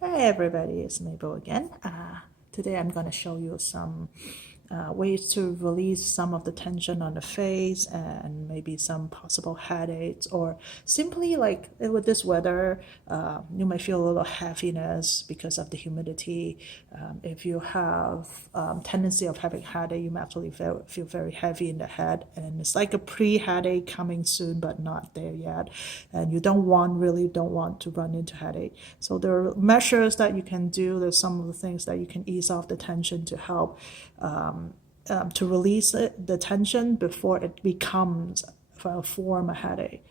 Hey everybody, it's Mabel again. Today I'm going to show you some ways to release some of the tension on the face and maybe some possible headaches, or simply like with this weather, you might feel a little heaviness because of the humidity. If you have tendency of having headache, you might actually feel very heavy in the head, and it's like a pre-headache coming soon but not there yet, and you really don't want to run into headache. So there are measures that you can do. There's some of the things that you can ease off the tension to help to release the tension before it becomes a form of headache.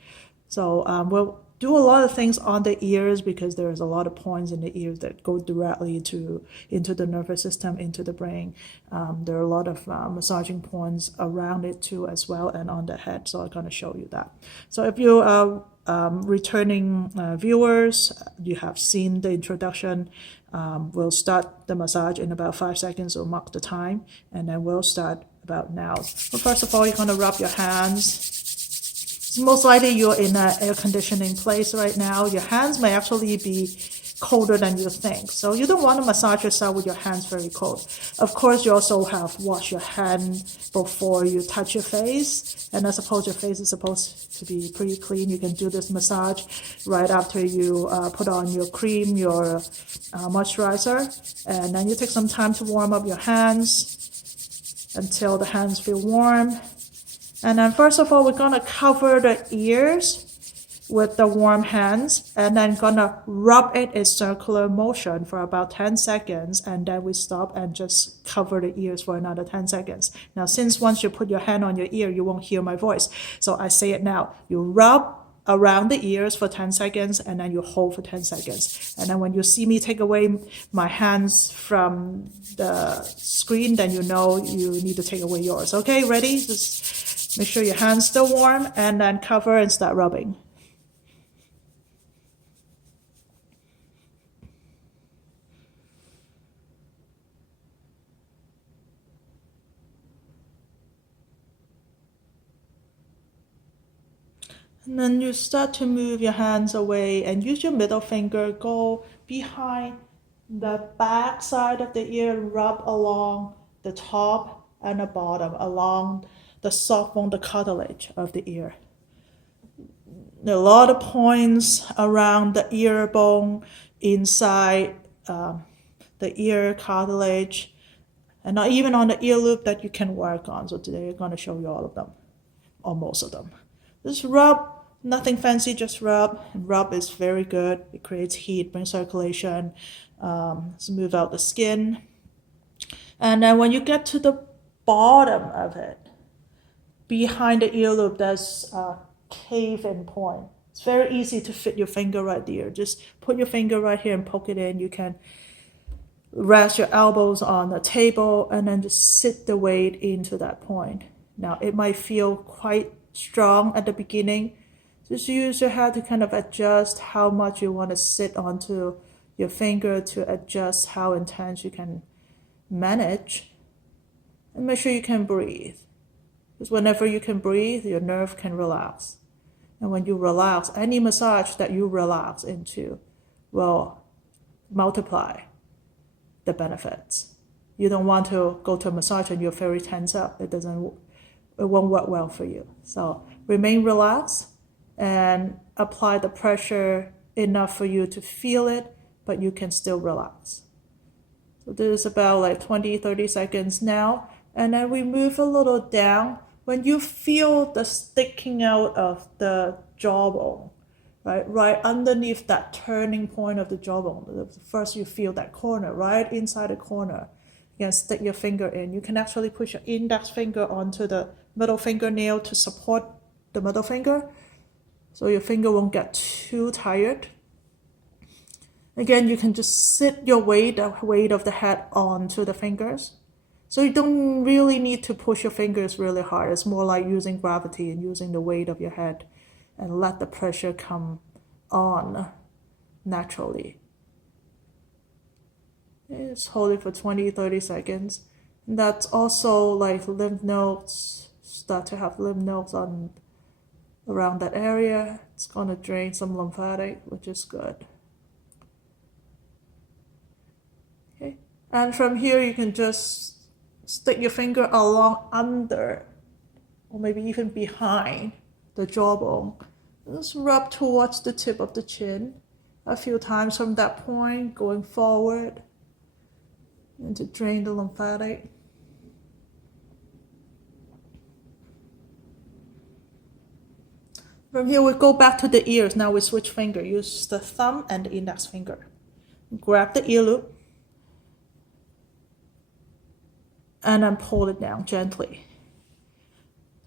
So we'll do a lot of things on the ears because there's a lot of points in the ears that go directly into the nervous system, into the brain. There are a lot of massaging points around it too as well, and on the head. So I'm going to show you that. So if you are returning viewers, you have seen the introduction. We'll start the massage in about 5 seconds. We'll mark the time, and then we'll start about now. But first of all, you're going to rub your hands. Most likely you're in an air conditioning place right now. Your hands may actually be colder than you think. So you don't want to massage yourself with your hands very cold. Of course, you also have wash your hand before you touch your face. And I suppose your face is supposed to be pretty clean. You can do this massage right after you put on your cream, your moisturizer. And then you take some time to warm up your hands until the hands feel warm. And then first of all, we're going to cover the ears with the warm hands, and then gonna rub it in circular motion for about 10 seconds, and then we stop and just cover the ears for another 10 seconds. Now, since once you put your hand on your ear, you won't hear my voice. So I say it now. You rub around the ears for 10 seconds, and then you hold for 10 seconds. And then when you see me take away my hands from the screen, then you know you need to take away yours. Okay, ready? Just make sure your hand's still warm, and then cover and start rubbing. And then you start to move your hands away and use your middle finger, go behind the back side of the ear, rub along the top and the bottom, along the soft bone, the cartilage of the ear. There are a lot of points around the ear bone, inside the ear cartilage, and not even on the ear loop that you can work on. So today I'm going to show you all of them, or most of them. Just rub, nothing fancy, just rub. And rub is very good. It creates heat, brings circulation, smooth out the skin. And then when you get to the bottom of it, behind the ear loop, there's a cave-in point. It's very easy to fit your finger right there. Just put your finger right here and poke it in. You can rest your elbows on the table and then just sit the weight into that point. Now, it might feel quite strong at the beginning. Just use your hand to kind of adjust how much you want to sit onto your finger, to adjust how intense you can manage. And make sure you can breathe. Because whenever you can breathe, your nerve can relax. And when you relax, any massage that you relax into will multiply the benefits. You don't want to go to a massage and you're very tense up. It won't work well for you. So remain relaxed and apply the pressure enough for you to feel it, but you can still relax. So this is about like 20-30 seconds now. And then we move a little down. When you feel the sticking out of the jawbone, right underneath that turning point of the jawbone, first you feel that corner, right inside the corner. You can stick your finger in. You can actually push your index finger onto the middle fingernail to support the middle finger, so your finger won't get too tired. Again, you can just sit your weight of the head onto the fingers. So you don't really need to push your fingers really hard. It's more like using gravity and using the weight of your head, and let the pressure come on naturally. Just hold it for 20-30 seconds. And that's also like lymph nodes, start to have lymph nodes on around that area. It's going to drain some lymphatic, which is good. And from here, you can just stick your finger along under, or maybe even behind the jawbone. Just rub towards the tip of the chin a few times from that point, going forward, and to drain the lymphatic. From here, we go back to the ears. Now we switch finger. Use the thumb and the index finger. Grab the ear loop and then pull it down gently.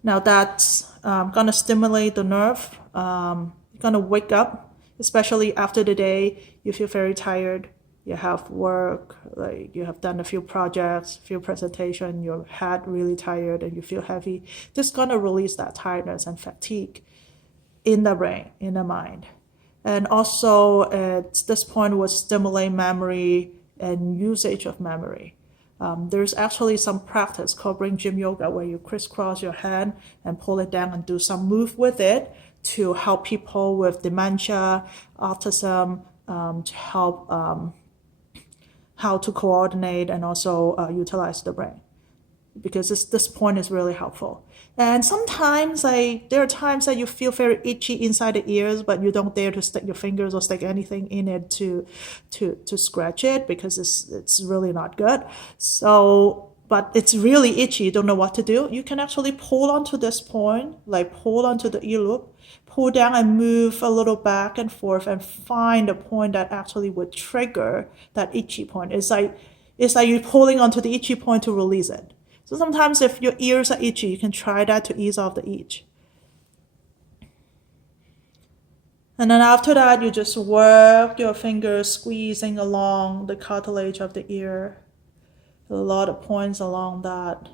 Now that's gonna stimulate the nerve. You're gonna wake up, especially after the day. You feel very tired. You have work, like you have done a few projects, few presentation. Your head really tired and you feel heavy. This is gonna release that tiredness and fatigue in the brain, in the mind. And also at this point would stimulate memory and usage of memory. There's actually some practice called brain gym yoga where you crisscross your hand and pull it down and do some move with it to help people with dementia, autism, to help how to coordinate and also utilize the brain. Because this point is really helpful. And sometimes there are times that you feel very itchy inside the ears, but you don't dare to stick your fingers or stick anything in it to scratch it because it's really not good. So, but it's really itchy, you don't know what to do. You can actually pull onto this point, like pull onto the ear loop, pull down and move a little back and forth and find a point that actually would trigger that itchy point. It's like you're pulling onto the itchy point to release it. So sometimes if your ears are itchy, you can try that to ease off the itch. And then after that, you just work your fingers squeezing along the cartilage of the ear. A lot of points along that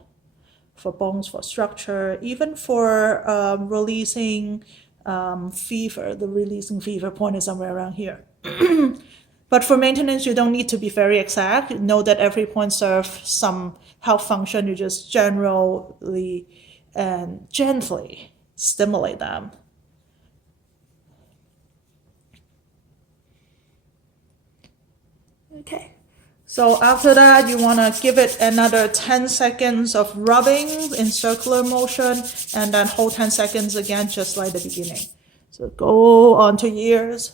for bones, for structure, even for releasing fever. The releasing fever point is somewhere around here. But for maintenance, you don't need to be very exact. Know that every point serves some health function. You just generally and gently stimulate them. Okay. So after that, you want to give it another 10 seconds of rubbing in circular motion and then hold 10 seconds again, just like the beginning. So go onto ears.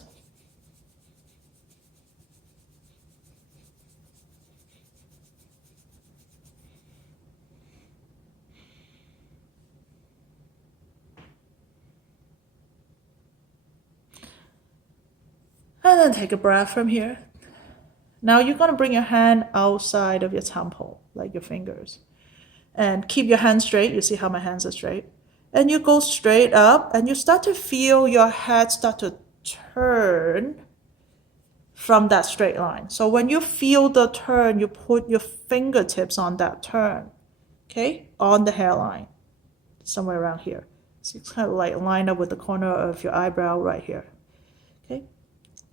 And then take a breath from here. Now you're going to bring your hand outside of your temple, like your fingers. And keep your hands straight. You see how my hands are straight? And you go straight up and you start to feel your head start to turn from that straight line. So when you feel the turn, you put your fingertips on that turn, okay? On the hairline, somewhere around here. So it's kind of like line up with the corner of your eyebrow right here, okay?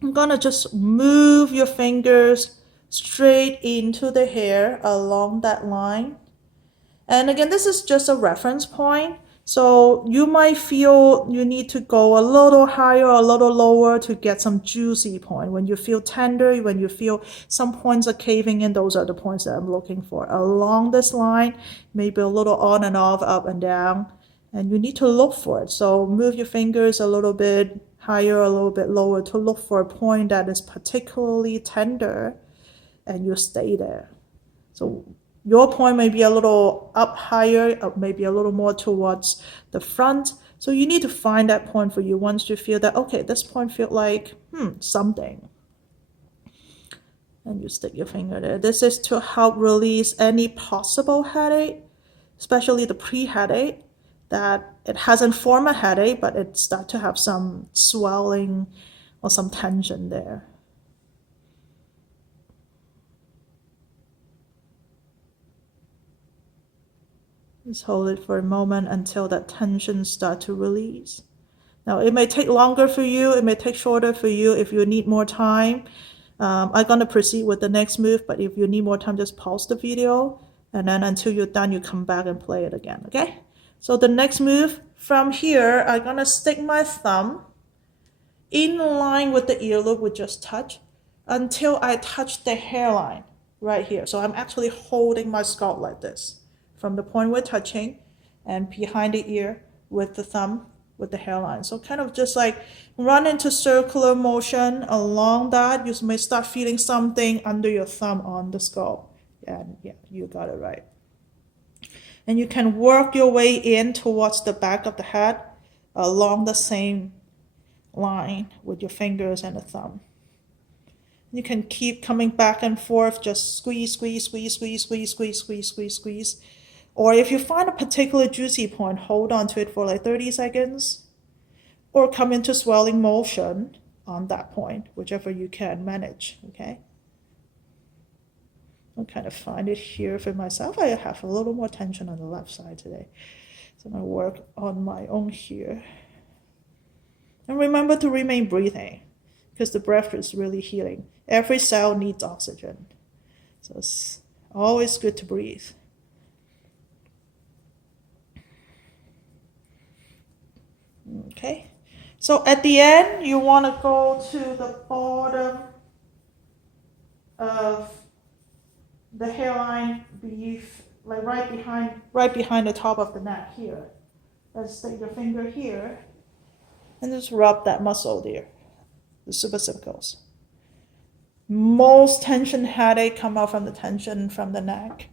I'm gonna just move your fingers straight into the hair along that line. And again, this is just a reference point. So you might feel you need to go a little higher or a little lower to get some juicy point. When you feel tender, when you feel some points are caving in, those are the points that I'm looking for. Along this line, maybe a little on and off, up and down. And you need to look for it. So move your fingers a little bit higher, a little bit lower to look for a point that is particularly tender, and you stay there. So your point may be a little up higher, maybe a little more towards the front. So you need to find that point for you once you feel that, okay, this point feels like, something. And you stick your finger there. This is to help release any possible headache, especially the pre-headache, that it hasn't formed a headache, but it starts to have some swelling or some tension there. Just hold it for a moment until that tension starts to release. Now, it may take longer for you, it may take shorter for you. If you need more time, I'm going to proceed with the next move, but if you need more time, just pause the video, and then until you're done, you come back and play it again, okay? So the next move, from here, I'm going to stick my thumb in line with the ear loop we just touched until I touch the hairline. right here. So I'm actually holding my scalp like this from the point we're touching and behind the ear with the thumb with the hairline. So kind of just like run into circular motion along that. You may start feeling something under your thumb on the scalp. And yeah, you got it right. And you can work your way in towards the back of the head along the same line with your fingers and the thumb. You can keep coming back and forth, just squeeze, squeeze, squeeze, squeeze, squeeze, squeeze, squeeze, squeeze, squeeze. Or if you find a particular juicy point, hold on to it for like 30 seconds. Or come into swelling motion on that point, whichever you can manage, okay? I'll kind of find it here for myself. I have a little more tension on the left side today. So I'm going to work on my own here. And remember to remain breathing, because the breath is really healing. Every cell needs oxygen. So it's always good to breathe. Okay. So at the end, you want to go to the bottom of the hairline, like right behind the top of the neck here. Let's stick your finger here and just rub that muscle there, the supraspicals. Most tension headache come out from the tension from the neck,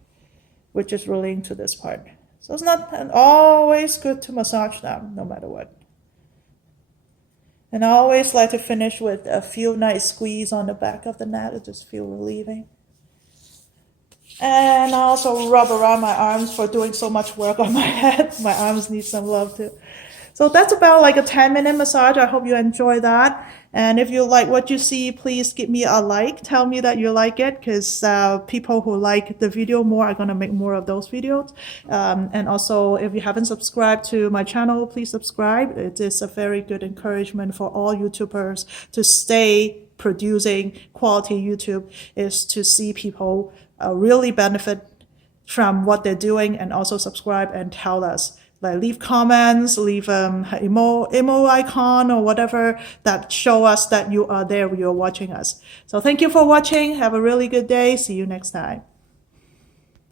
which is relating to this part. So it's not always good to massage them, no matter what. And I always like to finish with a few nice squeeze on the back of the neck. It just feel relieving. And I also rub around my arms for doing so much work on my head. My arms need some love too. So that's about like a 10-minute massage. I hope you enjoy that. And if you like what you see, please give me a like. Tell me that you like it, because people who like the video more are going to make more of those videos. And also, if you haven't subscribed to my channel, please subscribe. It is a very good encouragement for all YouTubers to stay producing quality YouTube, is to see people really benefit from what they're doing, and also subscribe and tell us. Like leave comments, leave emo icon or whatever that show us that you are there, you're watching us. So thank you for watching. Have a really good day. See you next time.